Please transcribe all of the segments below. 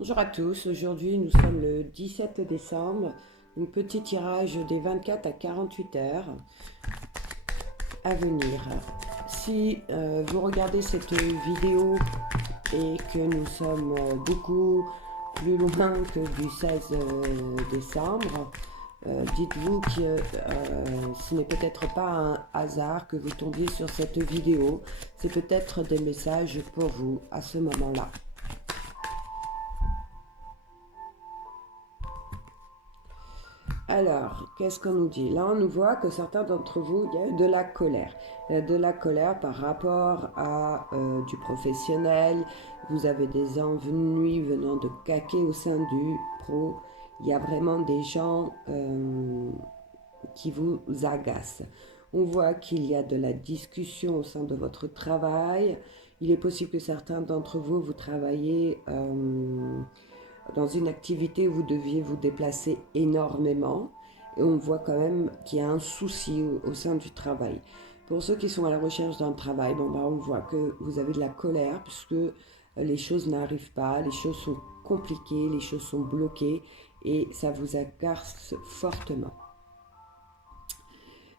Bonjour à tous, aujourd'hui nous sommes le 17 décembre, un petit tirage des 24 à 48 heures à venir. Si vous regardez cette vidéo et que nous sommes beaucoup plus loin que du 16 décembre, dites-vous que ce n'est peut-être pas un hasard que vous tombiez sur cette vidéo, c'est peut-être des messages pour vous à ce moment-là. Alors, qu'est-ce qu'on nous dit? Là, on nous voit que certains d'entre vous, il y a de la colère. Il y a de la colère par rapport à du professionnel. Vous avez des ennuis venant de caquer au sein du pro. Il y a vraiment des gens qui vous agacent. On voit qu'il y a de la discussion au sein de votre travail. Il est possible que certains d'entre vous, vous travaillez dans une activité où vous deviez vous déplacer énormément. Et on voit quand même qu'il y a un souci au sein du travail. Pour ceux qui sont à la recherche d'un travail, on voit que vous avez de la colère puisque les choses n'arrivent pas, les choses sont compliquées, les choses sont bloquées et ça vous agace fortement.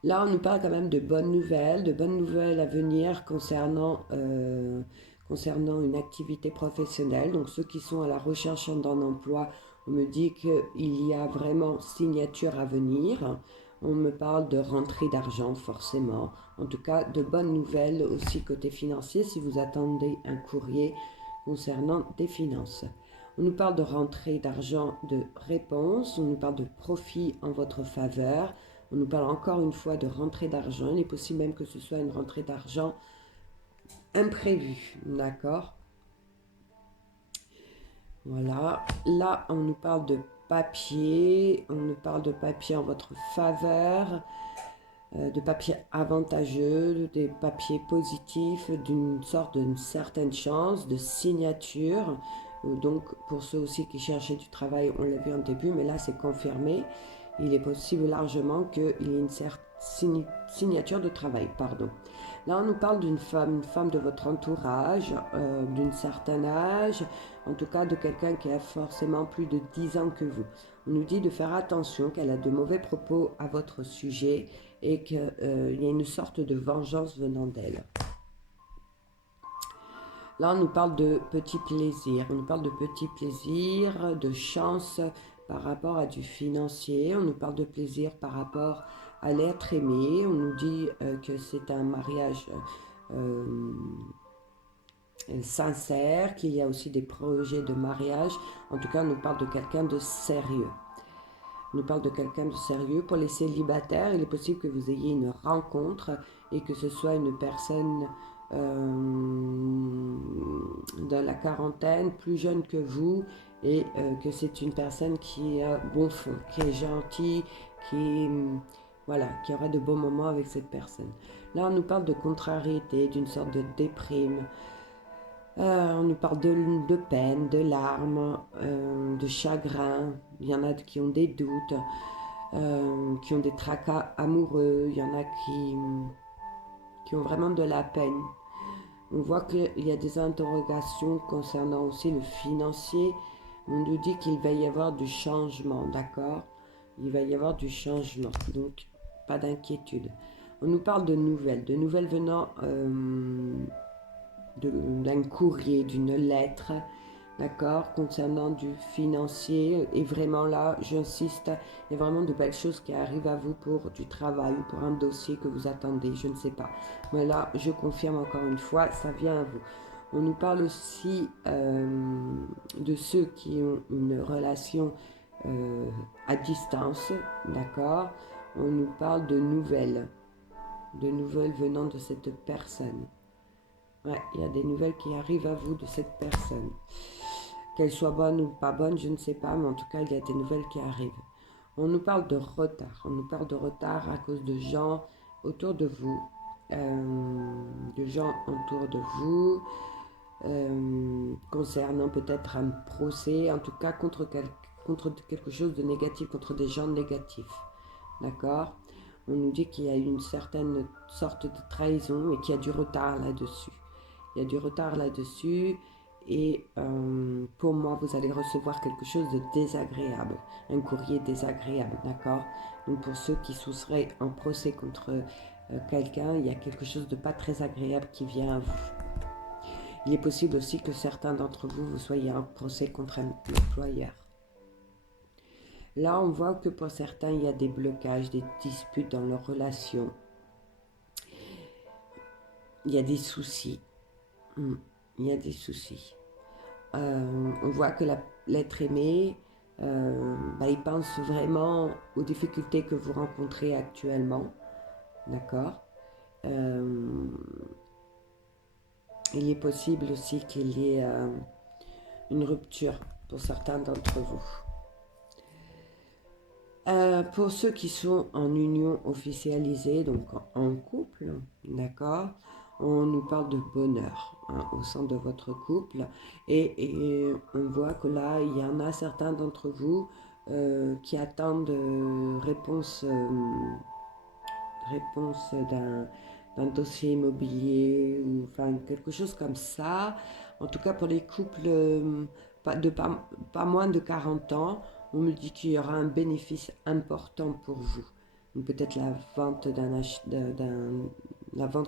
Là, on nous parle quand même de bonnes nouvelles à venir concernant une activité professionnelle. Donc, ceux qui sont à la recherche d'un emploi, on me dit qu'il y a vraiment signature à venir. On me parle de rentrée d'argent, forcément. En tout cas, de bonnes nouvelles aussi côté financier si vous attendez un courrier concernant des finances. On nous parle de rentrée d'argent de réponse, on nous parle de profit en votre faveur, on nous parle encore une fois de rentrée d'argent. Il est possible même que ce soit une rentrée d'argent imprévue, d'accord? Voilà. Là, on nous parle de papier. On nous parle de papier en votre faveur, de papier avantageux, des papiers positifs, d'une sorte d'une certaine chance, de signature. Donc, pour ceux aussi qui cherchaient du travail, on l'a vu en début, mais là, c'est confirmé. Il est possible largement qu'il y ait une certaine signature de travail, pardon. Là, on nous parle d'une femme de votre entourage, d'un certain âge, en tout cas de quelqu'un qui a forcément plus de 10 ans que vous. On nous dit de faire attention, qu'elle a de mauvais propos à votre sujet et qu'il y a une sorte de vengeance venant d'elle. Là, on nous parle de petits plaisirs. On nous parle de petits plaisirs, de chance par rapport à du financier. On nous parle de plaisir par rapport à l'être aimé. On nous dit que c'est un mariage euh, sincère, qu'il y a aussi des projets de mariage. En tout cas, on nous parle de quelqu'un de sérieux. On nous parle de quelqu'un de sérieux. Pour les célibataires, il est possible que vous ayez une rencontre et que ce soit une personne de la quarantaine, plus jeune que vous, et que c'est une personne qui a bon fond, qui est gentille, qui, voilà, qui aura de bons moments avec cette personne. Là, on nous parle de contrariété, d'une sorte de déprime. On nous parle de peine, de larmes, de chagrin. Il y en a qui ont des doutes, qui ont des tracas amoureux. Il y en a qui ont vraiment de la peine. On voit qu'il y a des interrogations concernant aussi le financier. On nous dit qu'il va y avoir du changement, d'accord? Il va y avoir du changement, donc pas d'inquiétude. On nous parle de nouvelles venant d'un courrier, d'une lettre, d'accord, concernant du financier. Et vraiment là, j'insiste, il y a vraiment de belles choses qui arrivent à vous pour du travail ou pour un dossier que vous attendez, je ne sais pas. Mais là, je confirme encore une fois, ça vient à vous. On nous parle aussi de ceux qui ont une relation à distance, d'accord. On nous parle de nouvelles venant de cette personne. Ouais, il y a des nouvelles qui arrivent à vous de cette personne. Qu'elles soient bonnes ou pas bonnes, je ne sais pas, mais en tout cas, il y a des nouvelles qui arrivent. On nous parle de retard. On nous parle de retard à cause de gens autour de vous. De gens autour de vous. Concernant peut-être un procès, en tout cas contre quelque chose de négatif, contre des gens négatifs. D'accord. On nous dit qu'il y a une certaine sorte de trahison et qu'il y a du retard là-dessus. Il y a du retard là-dessus et pour moi, vous allez recevoir quelque chose de désagréable, un courrier désagréable, d'accord? Donc pour ceux qui seraient en procès contre quelqu'un, il y a quelque chose de pas très agréable qui vient à vous. Il est possible aussi que certains d'entre vous, vous soyez en procès contre un employeur. Là, on voit que pour certains, il y a des blocages, des disputes dans leur relation. Il y a des soucis. Il y a des soucis. On voit que l'être aimé, il pense vraiment aux difficultés que vous rencontrez actuellement. D'accord. Il est possible aussi qu'il y ait une rupture pour certains d'entre vous. Pour ceux qui sont en union officialisée, donc en couple, d'accord, on nous parle de bonheur au sein de votre couple et on voit que là, il y en a certains d'entre vous qui attendent réponse d'un dossier immobilier ou enfin quelque chose comme ça. En tout cas, pour les couples pas moins de 40 ans, on me dit qu'il y aura un bénéfice important pour vous. Peut-être la vente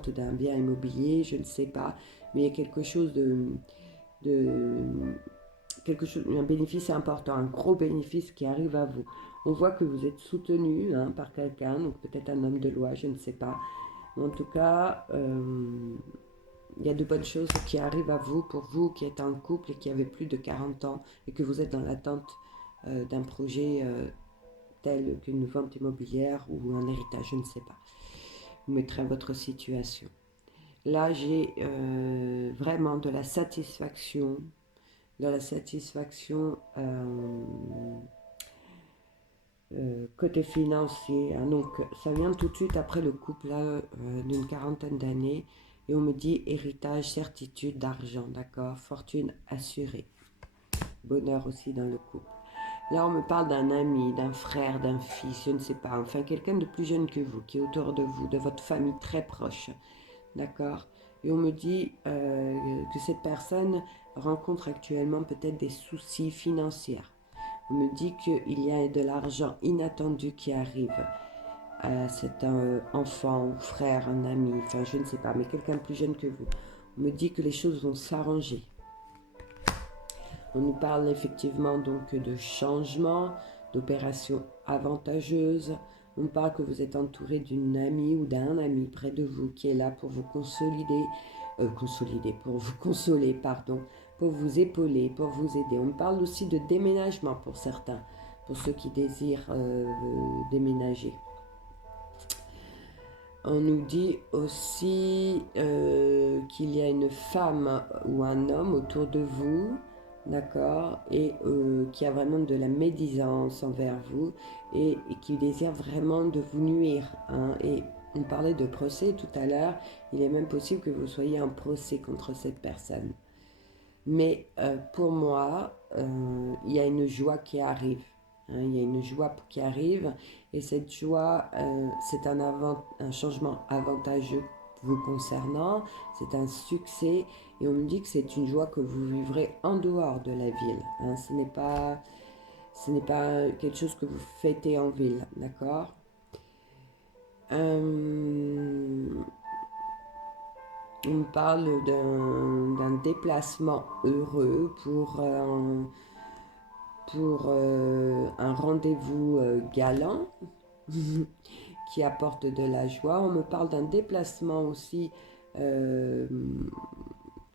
d'un bien immobilier, je ne sais pas, mais il y a quelque chose un bénéfice important, un gros bénéfice qui arrive à vous. On voit que vous êtes soutenu par quelqu'un, donc peut-être un homme de loi, je ne sais pas. Mais en tout cas, il y a de bonnes choses qui arrivent à vous, pour vous qui êtes en couple et qui avez plus de 40 ans et que vous êtes dans l'attente d'un projet tel qu'une vente immobilière ou un héritage, je ne sais pas. Vous mettrez à votre situation. Là, j'ai vraiment de la satisfaction, côté financier. Donc, ça vient tout de suite après le couple d'une quarantaine d'années. Et on me dit héritage, certitude d'argent, d'accord, fortune assurée. Bonheur aussi dans le couple. Là, on me parle d'un ami, d'un frère, d'un fils, je ne sais pas. Enfin, quelqu'un de plus jeune que vous, qui est autour de vous, de votre famille très proche. D'accord. Et on me dit que cette personne rencontre actuellement peut-être des soucis financiers. On me dit qu'il y a de l'argent inattendu qui arrive. C'est un enfant, un frère, un ami, enfin je ne sais pas, mais quelqu'un de plus jeune que vous. On me dit que les choses vont s'arranger. On nous parle effectivement donc de changements, d'opérations avantageuses. On parle que vous êtes entouré d'une amie ou d'un ami près de vous qui est là pour vous pour vous consoler, pour vous épauler, pour vous aider. On parle aussi de déménagement pour certains, pour ceux qui désirent déménager. On nous dit aussi qu'il y a une femme ou un homme autour de vous, d'accord, et qui a vraiment de la médisance envers vous et qui désire vraiment de vous nuire. Et on parlait de procès tout à l'heure, il est même possible que vous soyez en procès contre cette personne. Mais pour moi, il y a une joie qui arrive. Il y a une joie qui arrive et cette joie, c'est un changement avantageux vous concernant, c'est un succès et on me dit que c'est une joie que vous vivrez en dehors de la ville. Ce n'est pas quelque chose que vous fêtez en ville, d'accord. On parle d'un déplacement heureux pour un rendez-vous galant qui apporte de la joie. On me parle d'un déplacement aussi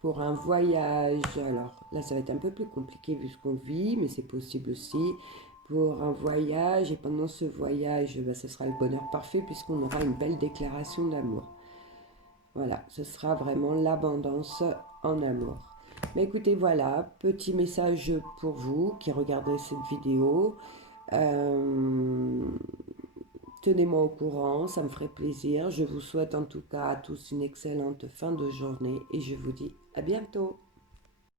pour un voyage. Alors là, ça va être un peu plus compliqué vu ce qu'on vit, mais c'est possible aussi. Pour un voyage, et pendant ce voyage, ce sera le bonheur parfait puisqu'on aura une belle déclaration d'amour. Voilà, ce sera vraiment l'abondance en amour. Mais écoutez, voilà, petit message pour vous qui regardez cette vidéo. Tenez-moi au courant, ça me ferait plaisir. Je vous souhaite en tout cas à tous une excellente fin de journée et je vous dis à bientôt.